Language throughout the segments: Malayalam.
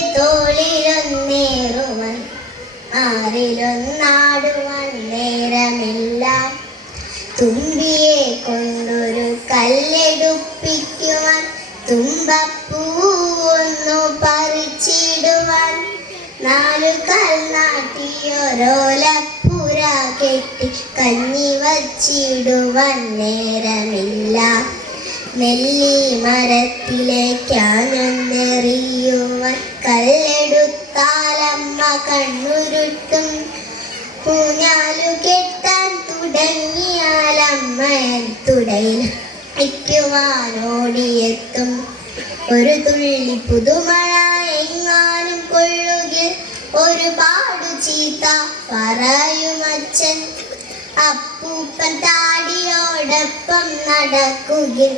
തോളിലൊന്നേറുവാൻ ആറിലൊന്നാടുവാൻ നേരമില്ല. തുമ്പിയെ കൊണ്ടൊരു കല്ലെടുപ്പിക്കുവാൻ. തുമ്പപ്പൂ ഒന്നു പറിച്ചിടുവാൻ. നാലു കൽനാട്ടിയൊരോലപ്പുര കെട്ടി കഞ്ഞി വച്ചിടുവാൻ. നേരമില്ല. നെല്ലി മരത്തിലേക്കാനൊന്നെറിയുവാൻ കണ്ണുരുട്ടും. പൂഞ്ഞാലു കെട്ടാൻ തുടങ്ങിയാലമ്മ തുടയിൽ വയ്ക്കുവാനോടിയെത്തും ഒരു തുള്ളി പുതുമഴ എങ്ങാനും കൊള്ളുകിൽ ഒരുപാട് ചീത്ത പറയുമച്ഛൻ അപ്പൂപ്പൻ താടിയോടൊപ്പം നടക്കുകിൽ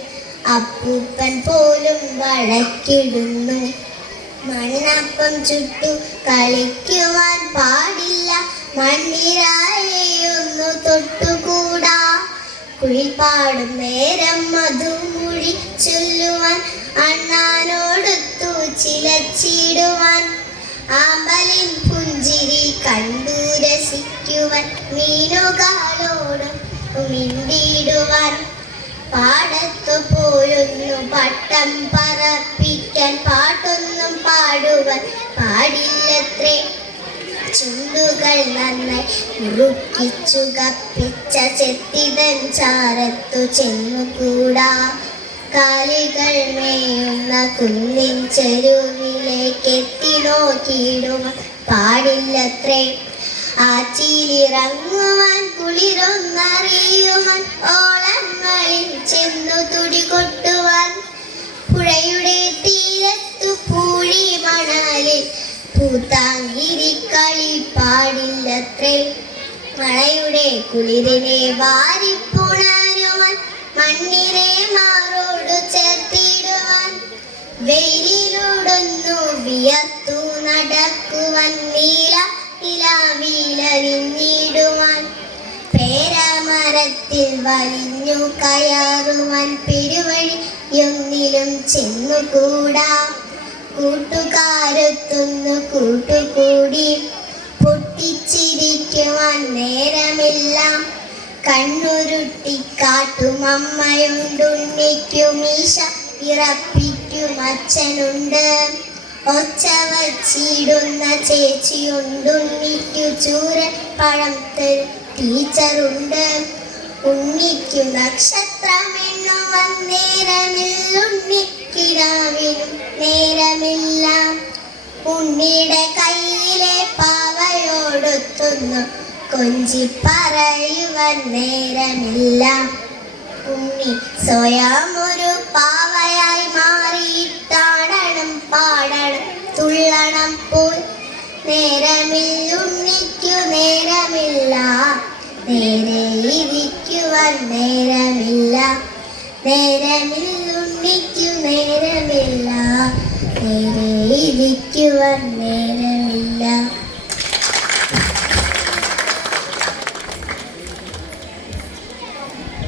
അപ്പൂപ്പൻ പോലും വഴക്കിടുന്നു. മണ്ണപ്പം ചുട്ടു കളിക്കുവാൻ പാടില്ല. മണ്ണിരായെയൊന്നു തൊട്ടുകൂടാ. കുഴിപ്പാടും നേരം മധുമൊഴി ചൊല്ലുവാൻ അണ്ണാനോടൊത്തു ചിലച്ചിടുവാൻ. ആമ്പലിൻ പുഞ്ചിരി കണ്ടു രസിക്കുവാൻ മീനുകാലോടും മിണ്ടിയിടുവാൻ പാടത്തു പോയൊന്നു പട്ടം പാടില്ലത്രേ. ചുണ്ടുകൾ നന്നായി മുറുക്കിച്ചു കപ്പിച്ച ചെത്തിതൻ ചാരത്തു ചെന്നുകൂടാ. കാലികൾ മേയുന്ന കുന്നിൻ ചെരുവിലേക്ക് എത്തി നോക്കിയിടുവാൻ പാടില്ലത്രേ. ആച്ചിലിറങ്ങുവാൻ കുളിരൊന്നറിയുവാൻ ഓളങ്ങളിൽ ചെന്നു തുടി കൊട്ടുവാൻ പൂത്താങ്കിരി കളി പാടില്ലത്രേ. മഴയുടെ കുളിരിനെ വാരിപ്പുണരുവാൻ മണ്ണിനെ മാറോടു ചേർത്തിടുവാൻ. വെയിലിലൂടൊന്നു വിയർത്തു നടക്കുവാൻ നീല ഇലാവിലറിഞ്ഞിടുവാൻ പേരമരത്തിൽ വലിഞ്ഞു കയറുവാൻ പെരുവഴിയൊന്നിലും ചെന്നുകൂടാ. കൂട്ടുകാരത്തൊന്നു കൂട്ടുകൂടി പൊട്ടിച്ചിരിക്കുവാൻ നേരമില്ല. കണ്ണുരുട്ടി കാട്ടും അമ്മയുണ്ടുണ്ണിക്കും ഈശ ഇറപ്പിക്കും അച്ഛനുണ്ട്. ഒച്ച വച്ചിടുന്ന ചേച്ചിയുണ്ടുണ്ണിക്കു ചൂരൻ പഴം ടീച്ചറുണ്ട്. ഉണ്ണിക്കു നക്ഷത്രമെണ്ണുവാൻ നേരമില്ലുണ്ണിക്കിടാവിനും ഉണ്ണിയുടെ കയ്യിലെ പാവയോടുത്തുന്നു കൊഞ്ചി പറയുവാൻ നേരമില്ല. ഉണ്ണി സ്വയം ഒരു പാവയായി മാറിയിട്ടാടണം പാടണം തുള്ളണം പോൽ. നേരമില്ലുണ്ണിക്കു നേരമില്ല. നേരെ ഇരിക്കുവാൻ നേരമില്ല. നേരമില്ലുണ്ണിക്കു നേരമില്ല. നേരെ ഇരിക്കുവാൻ നേരെ